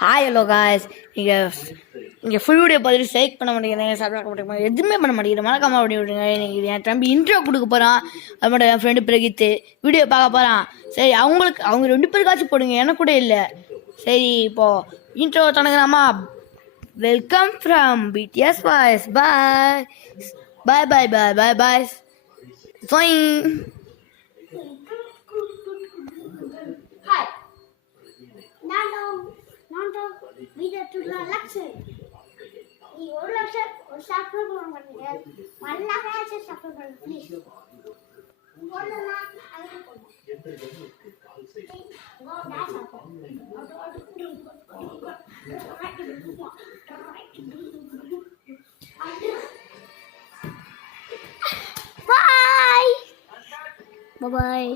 Hi hello guys. நீங்கள் full video பார்த்துட்டு like பண்ண மாட்டேங்கிறீங்க, சப்ஸ்கிரைப் பண்ண மாட்டேங்கிறீங்க, எதுவுமே பண்ண மாட்டேங்கிறேன். மறக்காம அப்படி விடுங்க. எனக்கு என் தம்பி இன்ட்ரோ கொடுக்க போகிறான். அது மட்டும் என் ஃப்ரெண்டு பிரகித்து வீடியோ பார்க்க போகிறான். சரி, அவங்க 2 பேருக்காச்சும் போடுங்க, எனக்கு கூட இல்லை. சரி, இப்போது இன்ட்ரோ தொடங்குறாமா? Welcome from BTS voice. Bye bye bye bye bye bye. ಈ ಒಂದು ಲಕ್ಷ ಸಬ್ಸ್ಕ್ರೈಬ್ ಮಾಡ್ಕೊಂಡಿದ್ದೆ 1 ಲಕ್ಷ ಸಬ್ಸ್ಕ್ರೈಬ್ ಮಾಡಿ ಪ್ಲೀಸ್ ಒಳ್ಳೆನಾ Bye bye.